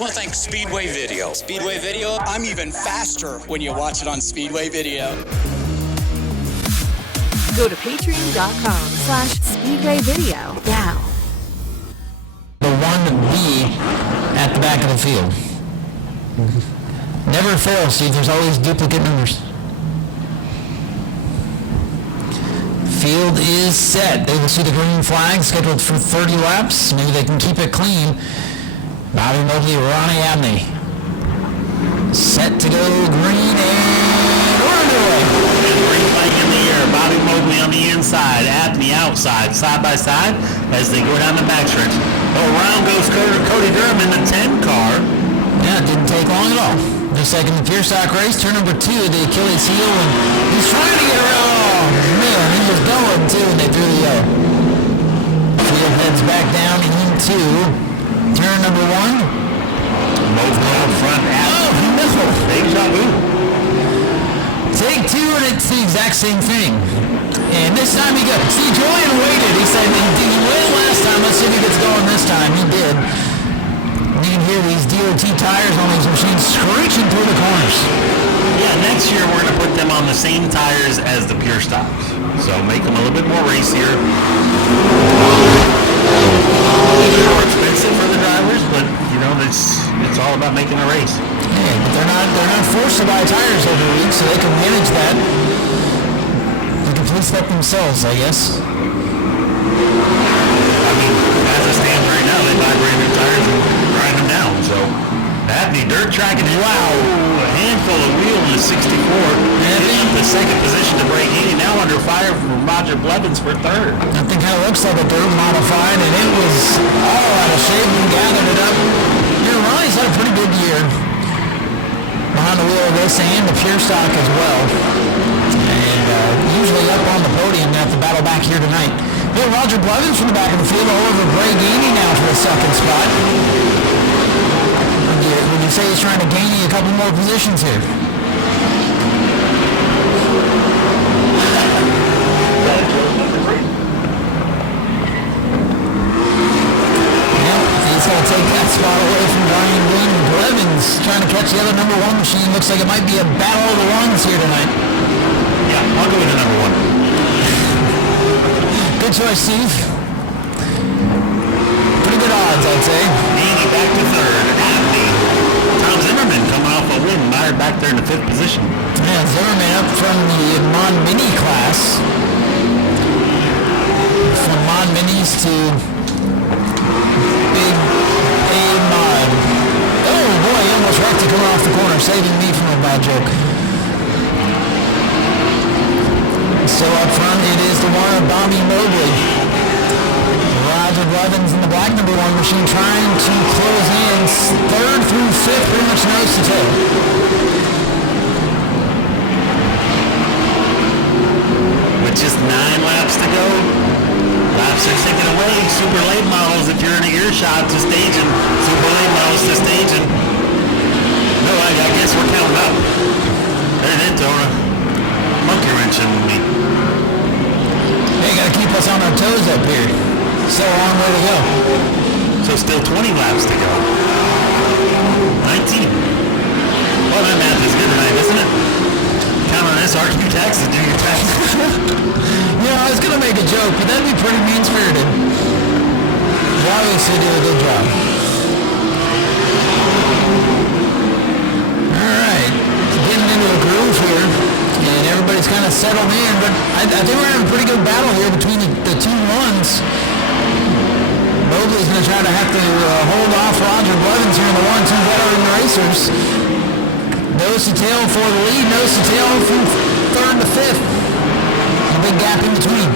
Well, thanks, Speedway Video. Speedway Video? I'm even faster when you watch it on Speedway Video. Go to patreon.com/Speedway Video now. The 1B at the back of the field. Never fails, Steve. There's always duplicate numbers. Field is set. They will see the green flag scheduled for 30 laps. Maybe they can keep it clean. Bobby Mobley, Ronnie Abney. Set to go green and we're underway. Green flag in the air. Bobby Mobley on the inside, Abney outside, side by side as they go down the backstretch. Around goes Cody Durham in the 10 car. Yeah, it didn't take long at all. Just like in the pure stock race, turn number 2, the Achilles heel, and he's trying to get around. Oh man, he was going too, and they threw the yellow. Field heads back down into turn number 1. Mobley out front. Oh, no. Deja vu. Take 2, and it's the exact same thing. And this time he got, see, Julian waited. He said, did he win last time? Let's see if he gets going this time. He did. You can hear these DOT tires on these machines screeching through the corners. Yeah, next year we're going to put them on the same tires as the pure stocks. So make them a little bit more racier. A little bit more expensive for the drivers, but you know, it's all about making a race. Yeah, but they're not forced to buy tires every week, so they can manage that. They can police that themselves, I guess. I mean, as it stands right now, they buy brand new tires and grind them down. So Abney dirt tracking it. Wow, a handful of wheel in the 64. Getting up to second position to break 80. Now under fire from Roger Blevins for third. That thing kind of looks like a dirt modified, and it was all out of shape and gathered it up. You know, Ronnie's had a pretty good year behind the wheel of this and the pure stock as well. And usually up on the podium at the battle back here tonight. Here, Roger Blevins from the back of the field all over Bray Gainey now for the second spot. Would you say he's trying to gain a couple more positions here? He's going to take that spot away from Ryan Green. Blevins trying to catch the other number 1 machine. Looks like it might be a battle of the ones here tonight. Yeah, I'll go with the number 1. Good choice, Steve. Pretty good odds, I'd say. Gainey back to third. Abney. Tom Zimmerman coming off a win. Meyer back there in the 5th position. Yeah, Zimmerman up from the Mon Mini class. From Mon Minis to Big A Mod. Oh boy, he almost wrecked to come off the corner, saving me from a bad joke. Still up front, it is the one of Bobby Mobley. Roger Blevins in the black number 1 machine trying to close in 3rd through 5th, pretty much nose to tail. With just 9 laps to go, laps are ticking away. Super late models, if you're in a earshot to staging. Super late models to staging. No, I guess we're counting up. There it is, Dora. Monkey wrench in me. Hey, gotta keep us on our toes up here. Still a long way to go. So still 20 laps to go. 19. Well, that math is good tonight, isn't it? Count on SRQ taxes, do your taxes. Yeah, I was gonna make a joke, but that'd be pretty mean-spirited. You obviously do a good job. Alright, getting into a groove here, and everybody's kind of settled in, but I think we're having a pretty good battle here between the 2 ones. Mobley's going to try to have to hold off Roger Blevins here in the 1-2 veteran racers. Nose to tail for the lead, nose to tail from 3rd to 5th. A big gap in between.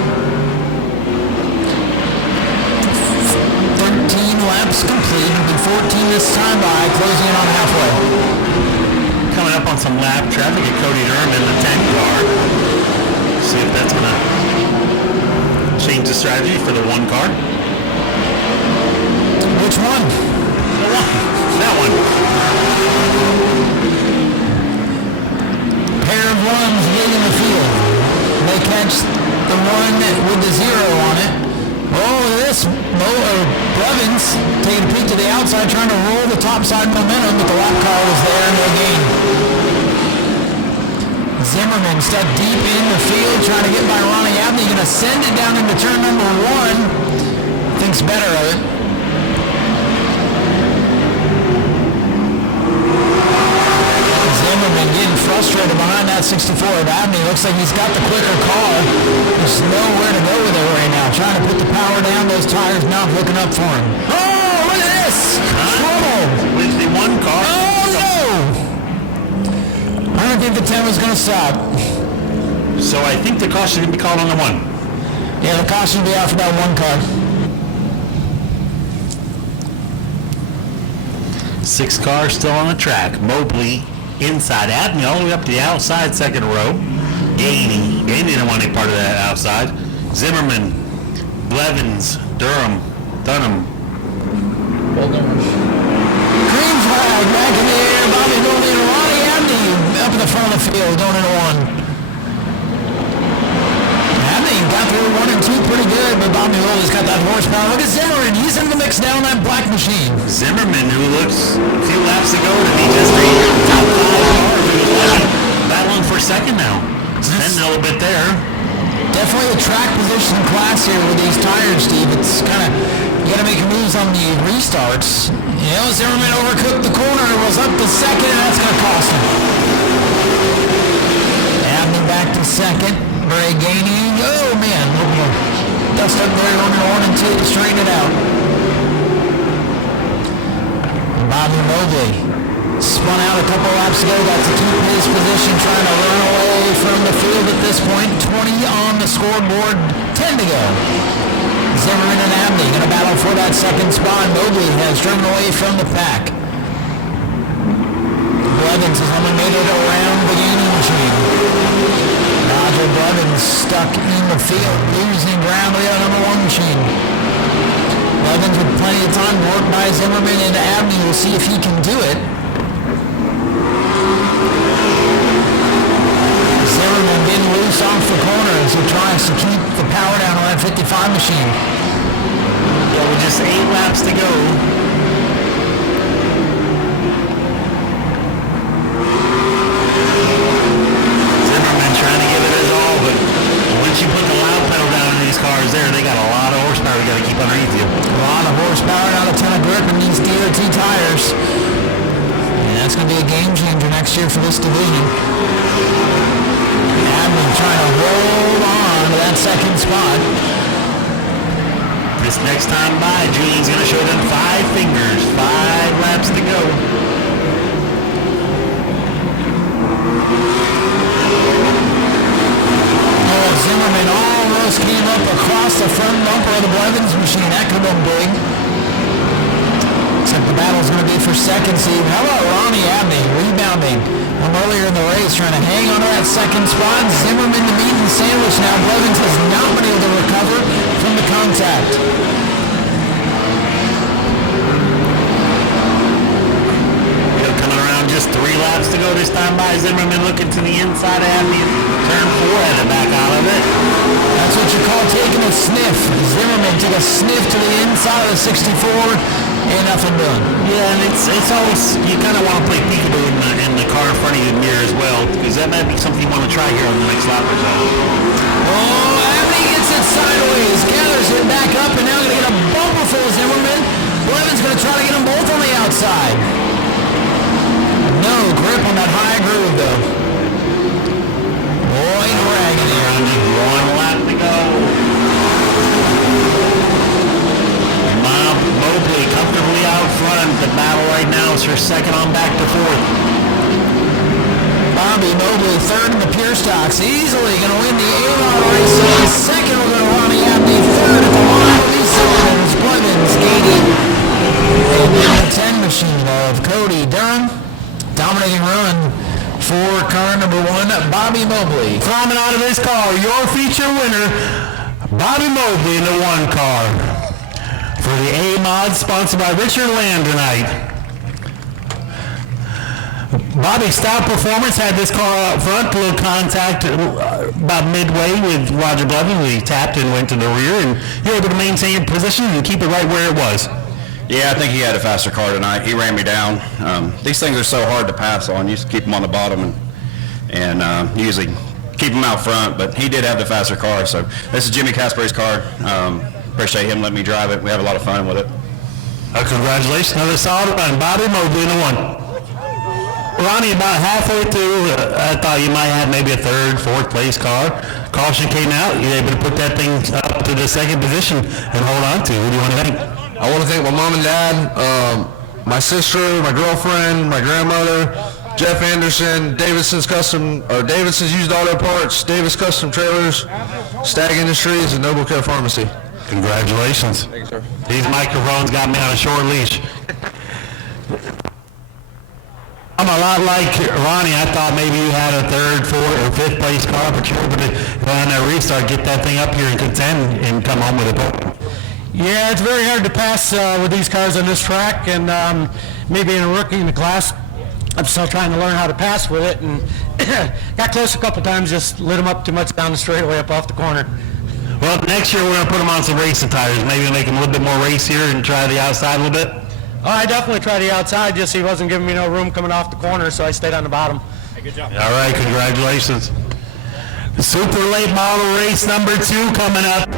13 laps complete, and 14 this time by, closing in on halfway. Coming up on some lap traffic at Cody Durham in the 10 car. See if that's going to change the strategy for the 1 car. Which one? That one. Pair of ones leading the field. They catch the one with the 0 on it. Oh, this Blevins taking a peek to the outside, trying to roll the topside momentum, but the lap car was there, no gain. Zimmerman stuck deep in the field, trying to get by Ronnie Abney. Going to send it down into turn number 1. Thinks better of it. Zimmerman getting frustrated behind that 64 of Abney. Looks like he's got the quicker car. There's nowhere to go with it right now. Trying to put the power down. Those tires not looking up for him. Oh, look at this! Trouble! With the 1 car. Oh, no! I don't think the 10 was going to stop. So I think the caution can be called on the 1. Yeah, the caution will be out for that 1 car. 6 cars still on the track. Mobley inside. Abney all the way up to the outside second row. Gainey didn't want any part of that outside. Zimmerman, Blevins, Dunham. Green flag back in the air. Bobby Mobley and Ronnie Abney up in the front of the field going into 1. Abney got through 1 and 2 pretty good, but Bobby Mobley's got that horsepower. Look at Zimmerman. He's in the mix now in that black machine. Zimmerman, who looks a few laps ago to be just a top 5 car, battling for second now. Spending a little bit there. Definitely a track position class here with these tires, Steve. It's kind of, you got to make moves on the restarts. You know, Zimmerman overcooked the corner, was up to second, and that's going to cost him. Abney back to second. Bray gaining. Oh, man. Dust up there on 1 and 2 to straighten it out. Bobby Mobley spun out a couple laps ago, got to keep his position, trying to run away from the field at this point. 20 on the scoreboard, 10 to go. Zimmerman and Abney going to battle for that second spot. Mobley has driven away from the pack. Blevins has only made it around the gaining machine. Roger Blevins stuck in the field, losing ground with the number 1 machine. Blevins with plenty of time to work by Zimmerman and Abney. We'll see if he can do it. Zimmerman getting loose off the corner as he tries to keep the power down on that 55 machine. Yeah, with just 8 laps to go. Zimmerman trying to give it his all, but once you put the loud pedal down in these cars there, they got a lot of horsepower you got to keep underneath you. A lot of horsepower, not a ton of grip in these DOT tires. And that's going to be a game changer next year for this division. Abney trying to hold on to that second spot. This next time by, Julian's going to show them 5 fingers, 5 laps to go. Oh, Zimmerman almost came up across the front bumper of the Blevins machine. That could have been big. Except the battle's going to be for second seed. How about Ronnie Abney rebounding from earlier in the race, trying to hang on to that second spot. Zimmerman the meat and sandwich now. Blevins has not been able to recover from the contact. Coming around just 3 laps to go this time by. Zimmerman looking to the inside of Abney. Turn 4 headed back out of it. That's what you call taking a sniff. Zimmerman took a sniff to the inside of the 64 and nothing done. Yeah, and it's always, you kind of want to play peekaboo in the car in front of you in the mirror as well, because that might be something you want to try here on the next lap or so. Oh, Abney gets it sideways, gathers it back up, and now going to get a bumper full of Zimmerman. Blevins going to try to get them both on the outside. No grip on that high groove, though. Boy, dragging it. Around just 1 lap to go. Mobley comfortably out front. The battle right now is her second on back to 4th. Bobby Mobley third in the pure stocks. Easily going to win the A-Law race. Second will go to Ronnie Abney. Third at the line will be Simmons, Blevins, Gainey. And the 10 machine of Cody Durham. Dominating run for car number 1, Bobby Mobley. Climbing out of his car, your feature winner, Bobby Mobley in the 1 car. For the A-Mod, sponsored by Richard Land tonight. Bobby's stout performance had this car up front, a little contact about midway with Roger Blevins. He tapped and went to the rear, and you were able to maintain your position and keep it right where it was. Yeah, I think he had a faster car tonight. He ran me down. These things are so hard to pass on. You just keep them on the bottom and usually keep them out front, but he did have the faster car. So this is Jimmy Casper's car. Appreciate him letting me drive it. We have a lot of fun with it. Congratulations. Another solid run. Bobby Moe being the one. Ronnie, about halfway through, I thought you might have maybe a third, fourth place car. Caution came out. You were able to put that thing up to the second position and hold on to. What do you want to think? I want to thank my mom and dad, my sister, my girlfriend, my grandmother, Jeff Anderson, Davidson's Used Auto Parts, Davis Custom Trailers, Stag Industries, and Noble Care Pharmacy. Congratulations. Thank you, sir. These microphones got me on a short leash. I'm a lot like Ronnie. I thought maybe you had a third, fourth, or fifth place car, but you were able to go on that restart, get that thing up here and contend and come home with a pole. Yeah, it's very hard to pass with these cars on this track, and maybe in a rookie in the class, I'm still trying to learn how to pass with it, and got close a couple times, just lit them up too much down the straightaway up off the corner. Well, next year we're going to put them on some racing tires, maybe make them a little bit more racier and try the outside a little bit. Oh, I definitely tried the outside, just he wasn't giving me no room coming off the corner, so I stayed on the bottom. Hey, good job. All right, congratulations. Super late model race number 2 coming up.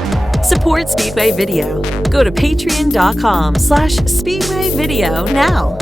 Support Speedway Video. Go to patreon.com/Speedway Video now.